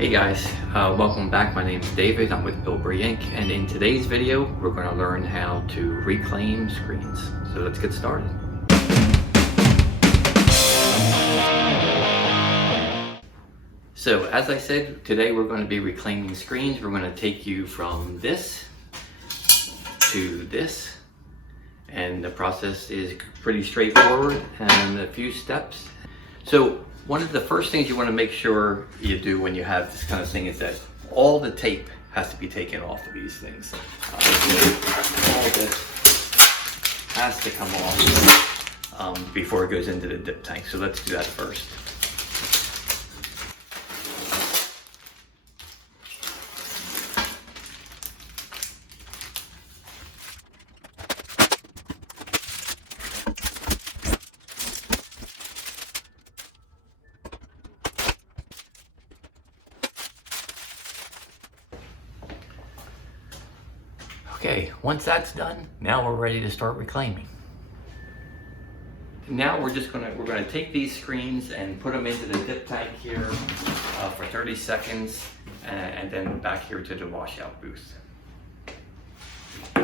Hey guys, welcome back. My name is David. I'm with Bilbry Ink, and in today's video we're going to learn how to reclaim screens. So let's get started. So as I said, today we're going to be reclaiming screens. We're going to take you from this to this, and the process is pretty straightforward and a few steps. So one of the first things you want to make sure you do when you have this kind of thing is that all the tape has to be taken off of these things. All this has to come off before it goes into the dip tank. So let's do that first. Okay, once that's done, now we're ready to start reclaiming. Now we're gonna take these screens and put them into the dip tank here for 30 seconds, and then back here to the washout booth. We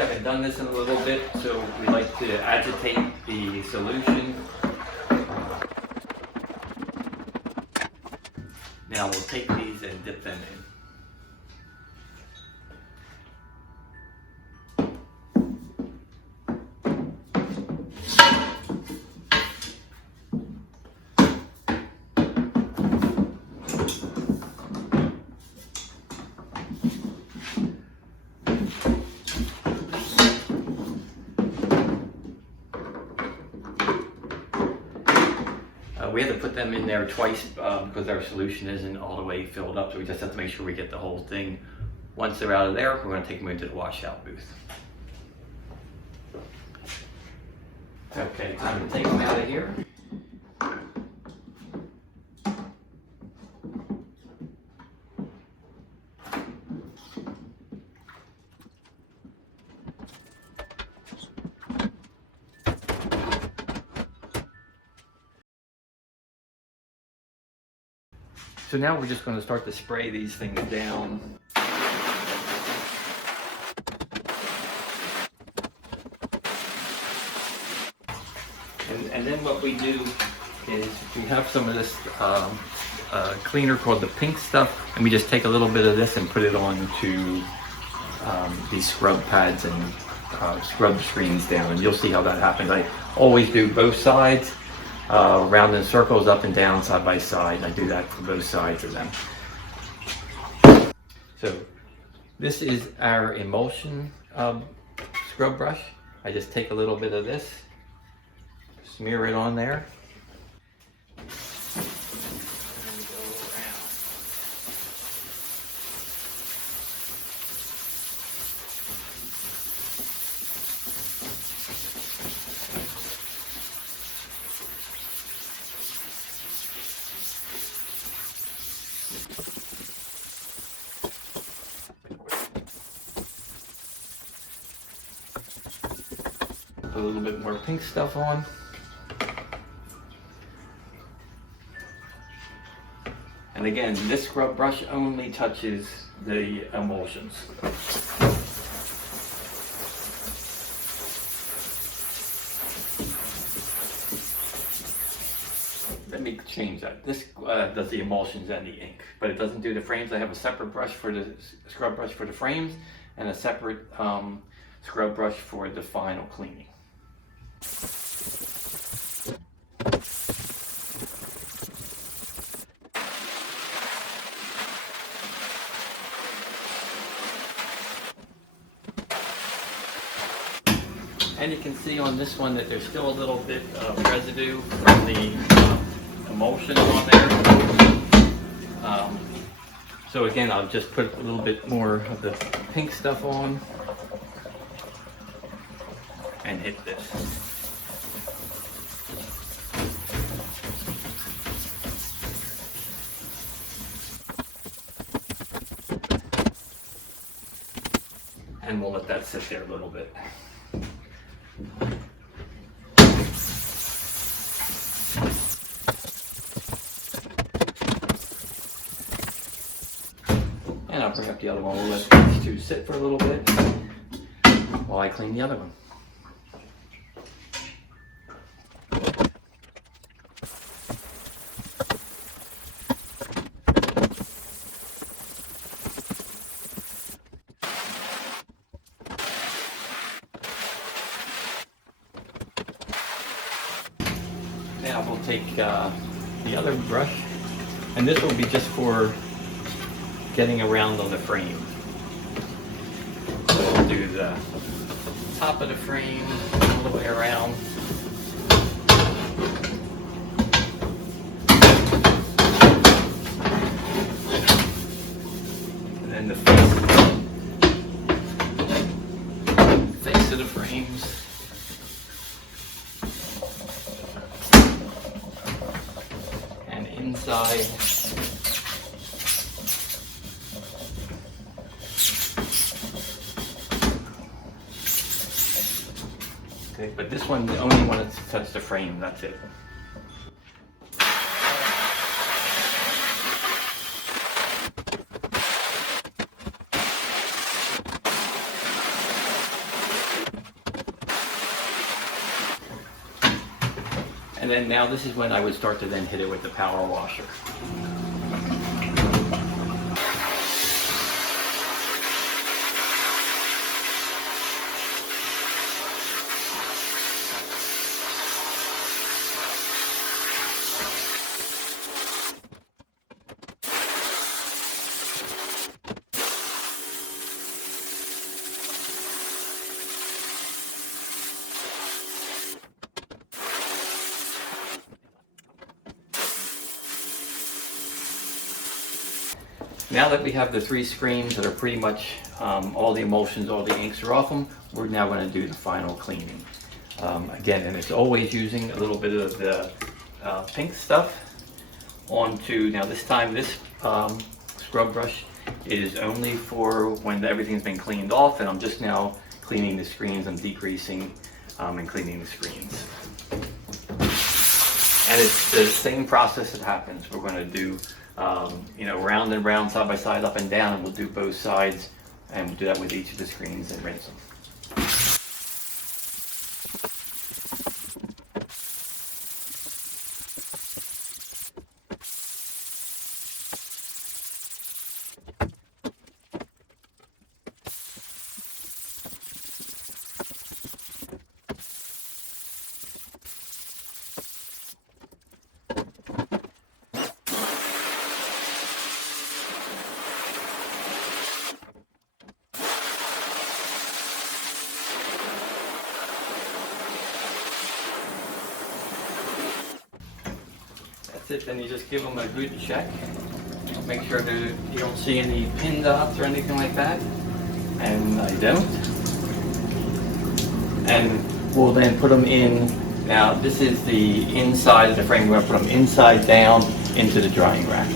haven't done this in a little bit, so we like to agitate the solution. Now we'll take these and dip them in. We have to put them in there twice because our solution isn't all the way filled up, so we just have to make sure we get the whole thing. Once they're out of there, we're going to take them into the washout booth. Okay, time to take them out of here. So now we're just going to start to spray these things down. And then what we do is we have some of this cleaner called the pink stuff, and we just take a little bit of this and put it onto these scrub pads and scrub screens down, and you'll see how that happens. I always do both sides. Round in circles, up and down, side by side. I do that for both sides of them. So this is our emulsion scrub brush. I just take a little bit of this, smear it on there. A little bit more pink stuff on. And again, this scrub brush only touches the emulsions. Let me change that. This does the emulsions and the ink, but it doesn't do the frames. I have a separate brush for the scrub brush for the frames and a separate scrub brush for the final cleaning. And you can see on this one that there's still a little bit of residue from the emulsion on there. So again, I'll just put a little bit more of the pink stuff on and hit this. And we'll let that sit there a little bit. And I'll bring up the other one. We'll let these two sit for a little bit while I clean the other one. Now we'll take the other brush, and this will be just for getting around on the frame. So we'll do the top of the frame all the way around. And then the face of the frames. And inside. Okay, but this one, the only one that's touched the frame, that's it. And then now this is when I would start to then hit it with the power washer. Now that we have the three screens that are pretty much all the emulsions, all the inks are off them, we're now going to do the final cleaning. Again, and it's always using a little bit of the pink stuff onto, now this time this scrub brush is only for when everything's been cleaned off, and I'm just now cleaning the screens and degreasing and cleaning the screens. And it's the same process that happens. We're going to do round and round, side by side, up and down, and we'll do both sides, and we'll do that with each of the screens and rinse them. That's it. Then you just give them a good check. Make sure that you don't see any pin dots or anything like that. And I don't. And we'll then put them in. Now this is the inside of the frame. We're going to put them inside down into the drying rack.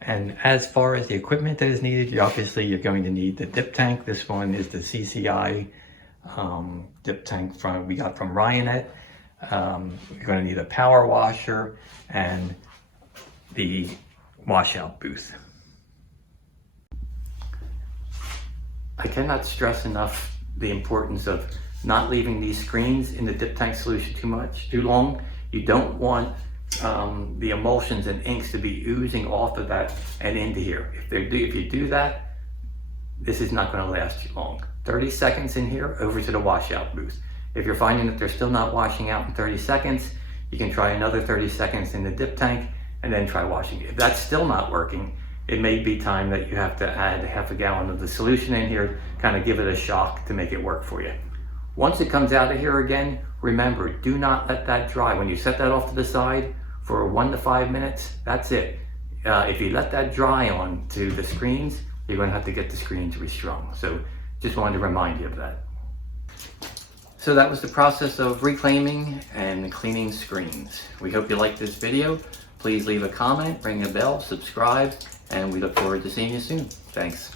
And as far as the equipment that is needed, you're going to need the dip tank. This one is the CCI dip tank we got from Ryonet. You're going to need a power washer and the washout booth. I cannot stress enough the importance of not leaving these screens in the dip tank solution too long. You don't want the emulsions and inks to be oozing off of that and into here. If you do that, this is not going to last too long. 30 seconds in here, over to the washout booth. If you're finding that they're still not washing out in 30 seconds, you can try another 30 seconds in the dip tank and then try washing it. If that's still not working, it may be time that you have to add half a gallon of the solution in here, kind of give it a shock to make it work for you. Once it comes out of here again, remember, do not let that dry. When you set that off to the side for 1 to 5 minutes, that's it. If you let that dry onto the screens, you're going to have to get the screens restrung. So just wanted to remind you of that. So that was the process of reclaiming and cleaning screens. We hope you liked this video. Please leave a comment, ring a bell, subscribe, and we look forward to seeing you soon. Thanks.